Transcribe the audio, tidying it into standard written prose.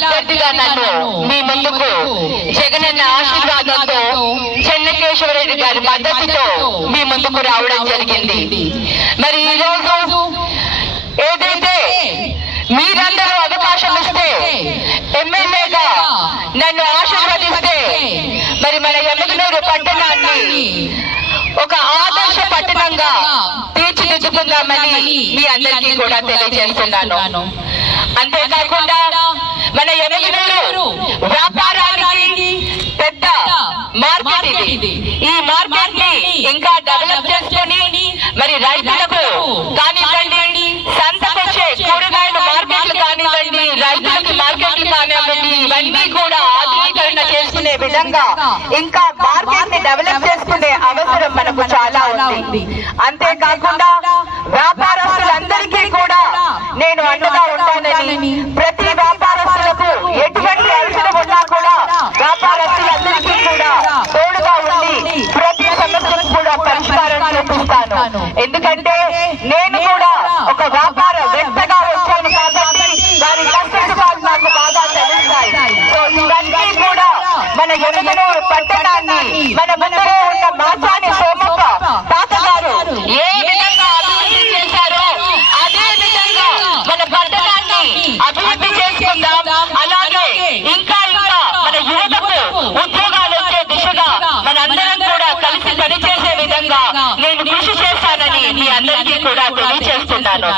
అభ్యర్థిగా నన్ను మీ ముందుకు జగనన్న ఆశీర్వాదంతో చెన్నకేశవరెడ్డి గారి మద్దతుతో మీ ముందుకు రావడం జరిగింది. మరి ఈ రోజు ఏదైతే మీరందరూ అవకాశం ఇస్తే ఎమ్మెల్యేగా నన్ను ఆశీర్వదిస్తే మరి మన ఎమ్మెల్యేలు పట్టణాన్ని ఒక ఆదర్శ పట్టణంగా తీర్చిదిద్దుకుందామని మీ అందరికీ కూడా తెలియజేస్తున్నాను. అంతేకాకుండా మన ఎమ్మెల్యేలు వ్యాపారానికి పెద్ద మార్కెట్ ఇది. ఈ మార్కెట్ ని ఇంకా డెవలప్ చేసుకొని మరి రైతులకు కానివ్వండి, సంతకొచ్చే కూరగాయల మార్కెట్లు కానివ్వండి, రైతులకి మార్కెట్లు కానివ్వండి, ఇవన్నీ కూడా ఆధునీకరణ చేసుకునే విధంగా ఇంకా మార్కెట్ ని డెవలప్ చేసుకునే అవసరం మనకు చాలా ఉంది. అంతేకాకుండా వ్యాపారస్తులందరికీ కూడా నేను అండగా ఉంటానని, ప్రతి వ్యాపారస్తులకు ఎటువంటి అవసరం ఉన్నా కూడా వ్యాపారస్తులందరికీ కూడా తోడుగా ఉండి ప్రతి సమస్యకు కూడా పరిష్కారం చూపిస్తాను. ఎందుకంటే నేను కూడా ఒక వ్యాపారవేత్తగా వచ్చాను కాబట్టి వారి కష్టసుఖాలు నాకు బాగా తెలుస్తాయి. సో ఇవన్నీ కూడా మన ఎమ్మెల్యేలు పట్టణాన్ని, మన ముందులో ఉన్న మాసాని సోమప్ప తాతగారు ఏ విధంగా అభివృద్ధి చేశారో అదే విధంగా మన పట్టణాన్ని అభివృద్ధి చేసుకుందాం. అలాగే ఇంకా మన యువతకు ఉద్యోగాలు వచ్చే దిశగా మనందరం కూడా కలిసి పనిచేసే విధంగా నేను కృషి చేస్తానని మీ అందరికీ కూడా తెలియజేస్తున్నాను.